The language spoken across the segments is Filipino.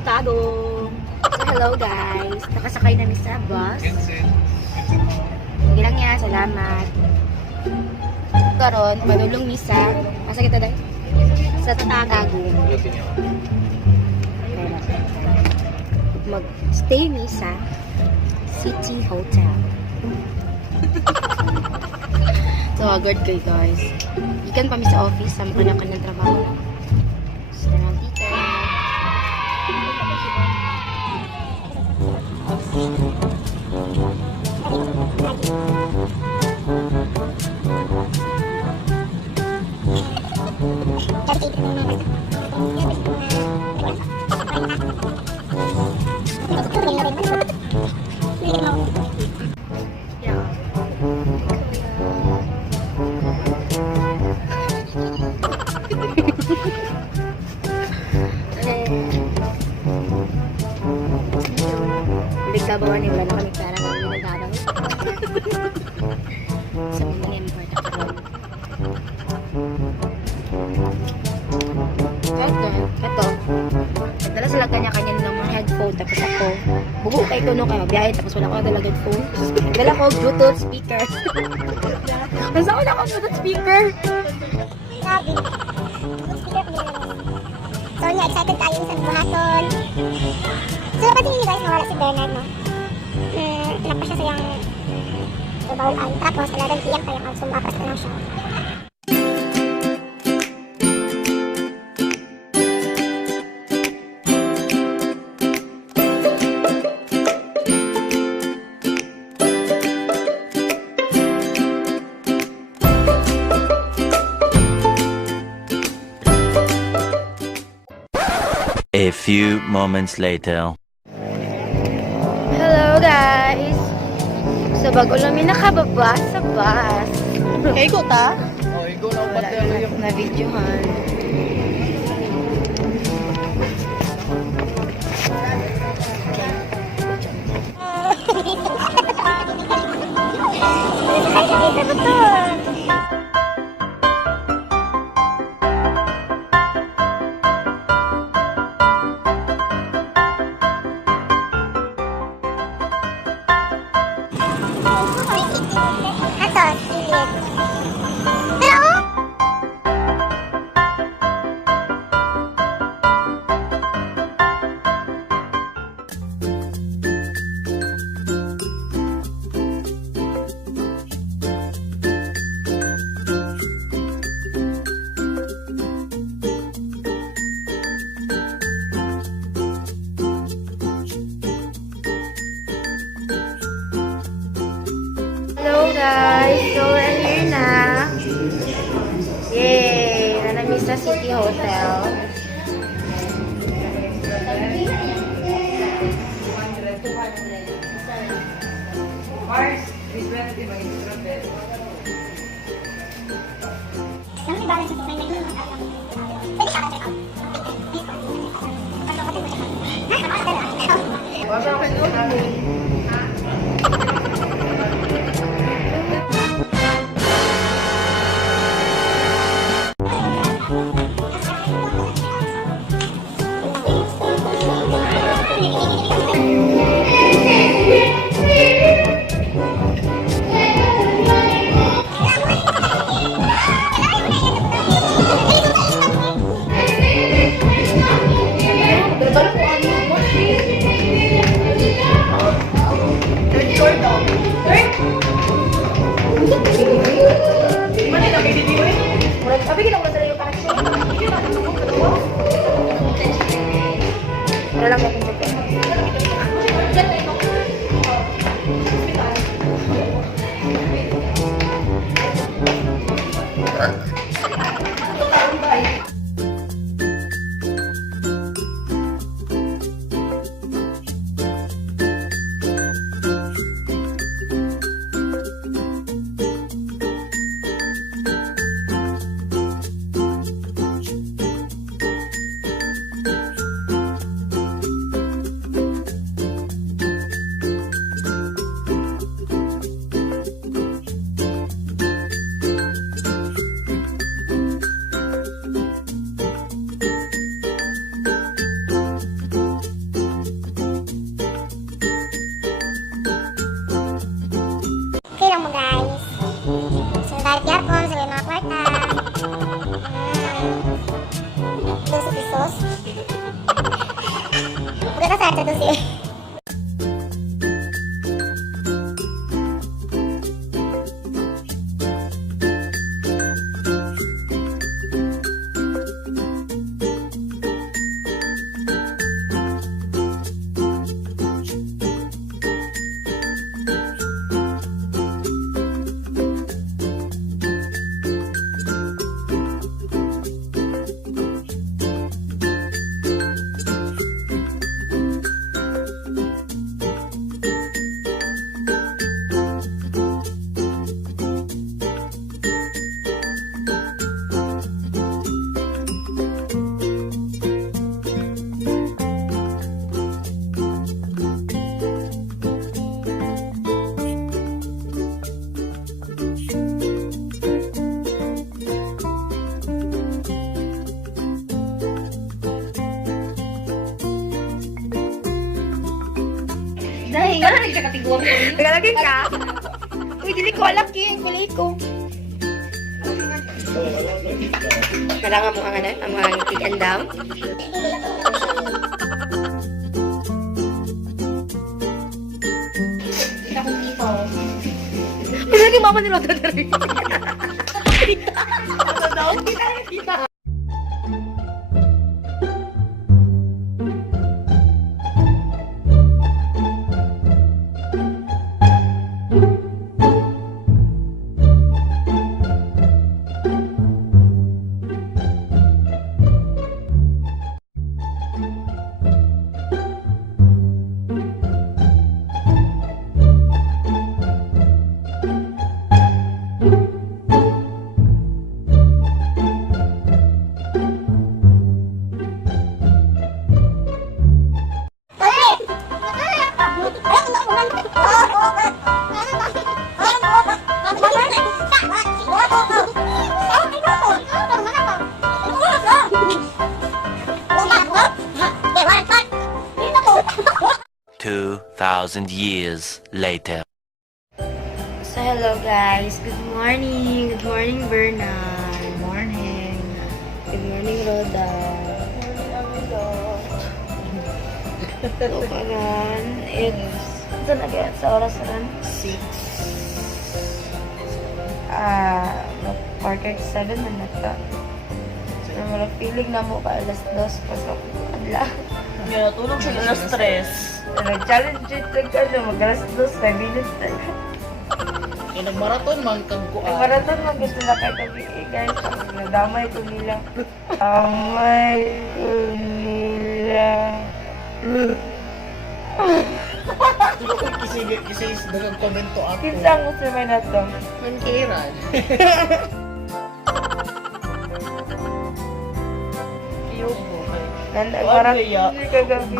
to Tagum. So, hello guys. Nakasakay namin sa bus. Sige lang yan. Salamat. Karon, manulong misa. Asa kita dahil? Sa Tagum. Mag-stay misa. City Hotel. So, agad kayo guys. Ikan pa mi sa office. Sama ka na kanyang trabaho. So, naman dito. Davao ni wala na kami pera ng Davao. Sabi mo na yung part ako. Ito. Nagdala sila kanya-kanya ng mga headphone. Tapos ako, bugo kay kuno kayo biyahe. Tapos wala ko na dala headphone. Dala ko Bluetooth speaker. Nasa wala ko Bluetooth speaker. Sabi. So, excited tayo sa buhaton. So, kasi yun guys, nawala si Bernard, no? Pinagpa siya sa yung bawal. Tapos, talagang siyang kayang magsumapas na lang siya. A few moments later. Hello guys! So bago namin nakababa sa bus. Kaya ikaw ta? Oh, ikaw na upat na videohan. Hello guys! So we're here na. Yay! Nanami sa City Hotel. Wala lang akong sabi. house. Magkakasarta to siya. Dahil nga, nagkakatiguan ko. Nagalagay ka? Uy, dili ko alak yung kulay ko. Kailangan mo ang mga ngiti and down. Kita kong tipo. Lagi mama ni Roda na rin. Ano daw? Kita. Thousand years later. So, hello guys. Good morning. Good morning, Berna. Good morning. Good morning, Roda. Good morning, So, karon, it's, ito na gaya, sa oras na 6. Quarter to 7 na nata. So, wala feeling na mo ka alas 2 pasok. Adla. Yeah, tulog sa alas 3. Nag-challenge it like mag-alas 2, 5 minutes na. Eh, nag-marathon man kang kuan. Nag-marathon man gusto na kayo gabi guys. Nadamay ko nila. Amay ko nila. Kisay dagang komento ako. Kinsa ang gusto may nato? Mankiran. Kiyoko. Marathon ni kagabi.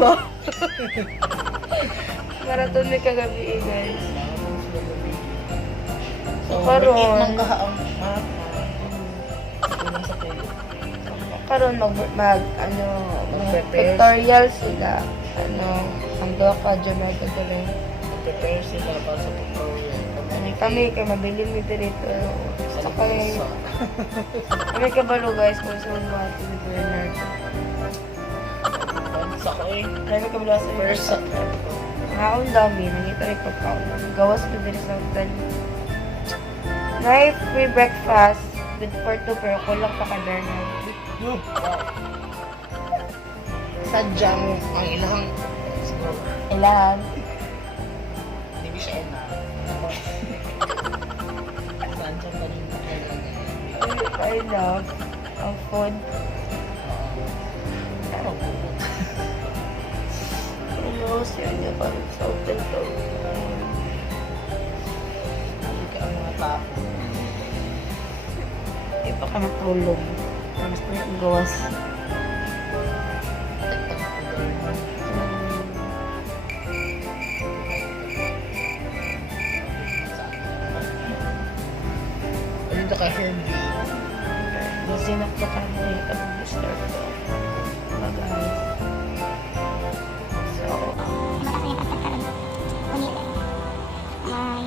Marathon ni kagabi guys. So, karon karon Mag-prepare. tutorial sila. Ang doa ka journal ka rin. Prepare sila para sa tutorial. Kami kay mabilin mi dito. Sa kami kabalo guys kung saan mo ato ni Bernard. Bansa ko eh. Kami kabalo sa First Ngaon dami, nangita rin pagkaon. Gawas ko din sa hotel. Night free breakfast with for two pero kulang pa ka Bernard. Sadyang ang ilang Ilan? hindi siya ena. Sadyang pa rin I love ang food. Ano po? Ano siya niya parang sa hotel to. Hindi ka ang mga tao. Hindi pa ka matulog. Mas na yung gawas. Ayun ka kay Hervy. Nasinap na kami at start ko. Mag-ayos. So, Makasaya ka sa karon. Unita. Ay.